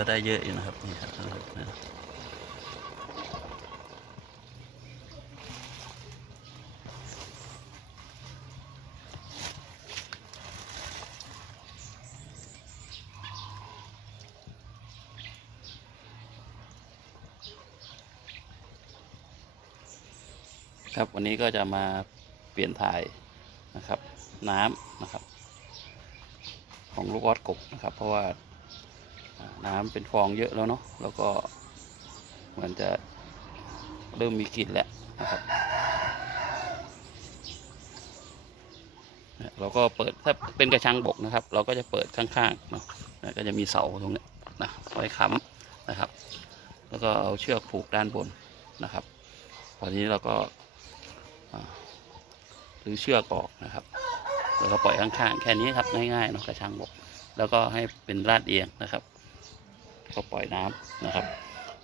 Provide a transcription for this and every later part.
ว่าได้เยอะอยู่นะครับนี่ครับนะครับวันนี้ก็จะมาเปลี่ยนถ่ายนะครับ น้ำนะครับ ของลูกออสกบนะครับ เพราะว่า น้ำเป็นฟองเยอะแล้วเนาะแล้วก็เหมือนจะเริ่มมีกลิ่นแล้วนะครับเราก็เปิดถ้าเป็นกระชังบกนะครับ เราก็จะเปิดข้างๆเนาะก็จะมีเสาตรงนี้นะไว้ค้ำนะครับ แล้วก็เอาเชือกผูกด้านบนนะครับตอนนี้เราก็หรือเชือกออกนะครับ แล้วก็ปล่อยข้างๆแค่นี้ครับง่ายๆเนาะกระชังบก แล้วก็ให้เป็นลาดเอียงนะครับ ก็ปล่อยน้ำนะครับ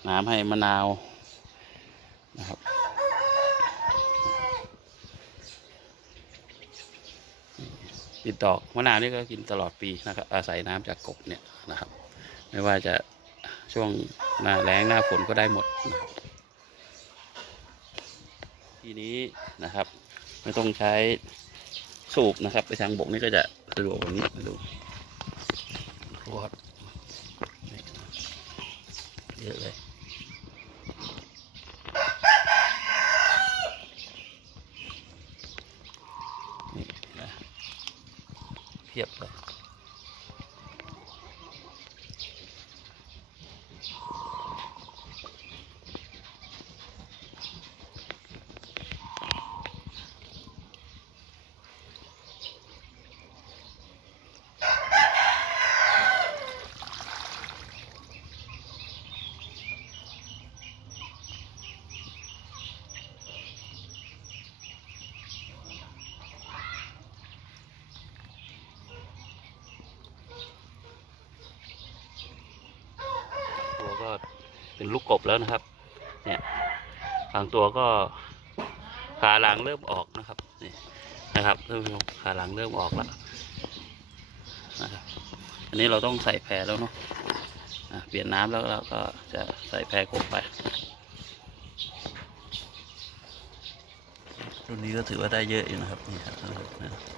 น้ำให้มะนาวนะครับติดดอกมะนาวนี่ก็กินตลอดปีนะครับ อาศัยน้ำจากกบเนี่ยนะครับ ไม่ว่าจะช่วงหน้าแล้งหน้าฝนก็ได้หมดนะครับทีนี้นะครับ ไม่ต้องใช้สูบนะครับ ไปทางบกนี่ก็จะสะดวกกว่านี้มาดูรวด เยอะเลยนี่นะเพียบเลยตัวก็ เป็นลูกกบแล้วนะครับ เนี่ยบางตัวก็ขาหลังเริ่มออกนะครับนี่นะครับท่านผู้ชมขาหลังเริ่มออกแล้วนะครับอันนี้เราต้องใส่แพรแล้วเนาะะเปลี่ยนน้ำแล้วเราก็จะใส่แพรกบไปรุ่นนี้ก็ถือว่าได้เยอะอยู่นะครับนี่ครับท่านผู้ชมนะ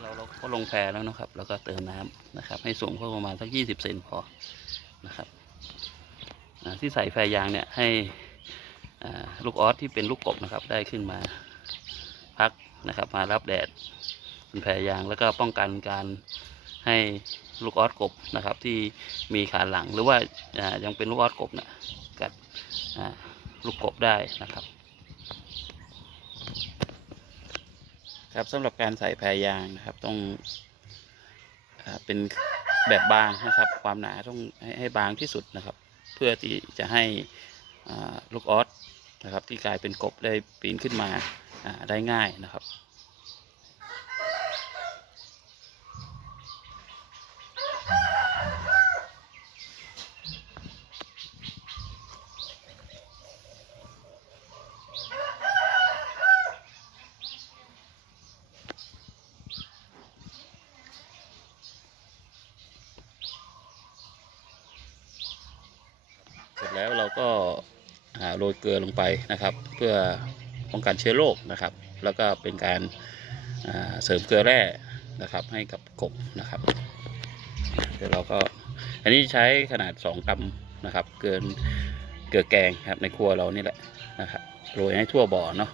เราเราก็ ลงแพรแล้วนะครับ แล้วก็เติมน้ำนะครับ ให้สูงเพิ่มประมาณสักยี่สิบเซนพอนะครับที่ใส่แพรยางเนี่ยให้ลูกออสที่เป็นลูกกบนะครับ ได้ขึ้นมาพักนะครับ มารับแดดบนแพรยางแล้วก็ป้องกันการให้ลูกออสกบนะครับ ที่มีขาหลังหรือว่ายังเป็นลูกออสกบเนี่ยกัดลูกกบได้นะครับ ครับสำหรับการใส่แพรยางนะครับ ต้องอเป็นแบบบางนะครับ ความหนาต้องให้ใหบางที่สุดนะครับ เพื่อที่จะให้ลูกออสนะครับ ที่กลายเป็นกบได้ปีนขึ้นมาได้ง่ายนะครับ เสร็จ แล้วเราก็าโรยเกลือลงไปนะครับ เพื่อป้องกันเชื้อโรคนะครับ แล้วก็เป็นการาเสริมเกลือแร่นะครับ ให้กับกบนะครับ เดี๋ยวเราก็อันนี้ใช้ขนาด 2กรัมนะครับ เกินเกลือแกงครับในครัวเรานี่แหละนะครับโรยให้ทั่วบ่อเนาะ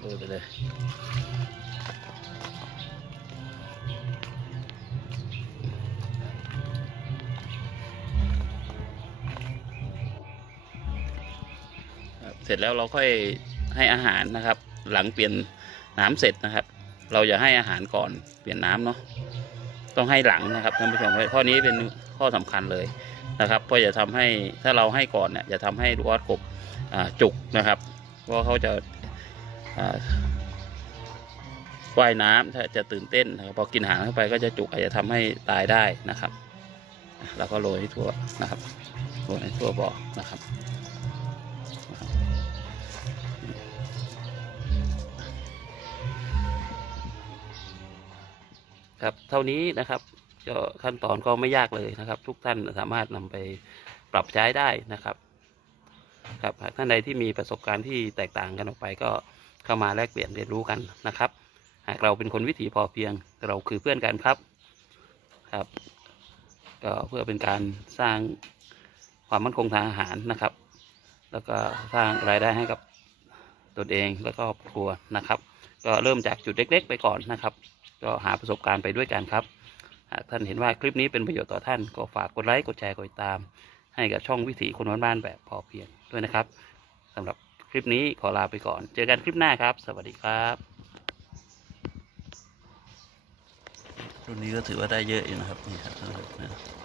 โรยไปเลย เสร็จแล้วเราค่อยให้อาหารนะครับ หลังเปลี่ยนน้ำเสร็จนะครับ เราจะให้อาหารก่อนเปลี่ยนน้ำเนาะต้องให้หลังนะครับท่านผู้ชมข้อนี้เป็นข้อสำคัญเลยนะครับเพราะจะทำให้ถ้าเราให้ก่อนเนี่ยจะทำให้ลูกออสกบจุกนะครับเพราะเขาจะว่ายน้ำถ้าจะตื่นเต้นพอกินอาหารเข้าไปก็จะจุกอาจจะทำให้ตายได้นะครับ แล้วก็โรยให้ทั่วนะครับโรยให้ทั่วบ่อนะครับ ครับเท่านี้นะครับก็ขั้นตอนก็ไม่ยากเลยนะครับ ทุกท่านสามารถนำไปปรับใช้ได้นะครับ ครับหากท่านใดที่มีประสบการณ์ที่แตกต่างกันออกไปก็เข้ามาแลกเปลี่ยนเรียนรู้กันนะครับ หากเราเป็นคนวิถีพอเพียงเราคือเพื่อนกันครับครับก็เพื่อเป็นการสร้างความมั่นคงทางอาหารนะครับ แล้วก็สร้างรายได้ให้กับตนเองแล้วก็ครอบครัวนะครับ ก็เริ่มจากจุดเล็ก ๆ ไปก่อนนะครับ ก็หาประสบการณ์ไปด้วยกันครับ หากท่านเห็นว่าคลิปนี้เป็นประโยชน์ต่อท่านก็ฝากกดไลค์กดแชร์กดติดตาม ให้กับช่องวิถีคนบ้านๆแบบพอเพียงด้วยนะครับสำหรับคลิปนี้ขอลาไปก่อน เจอกันคลิปหน้าครับ สวัสดีครับรุ่นนี้ก็ถือว่าได้เยอะอยู่นะครับนี่ครับ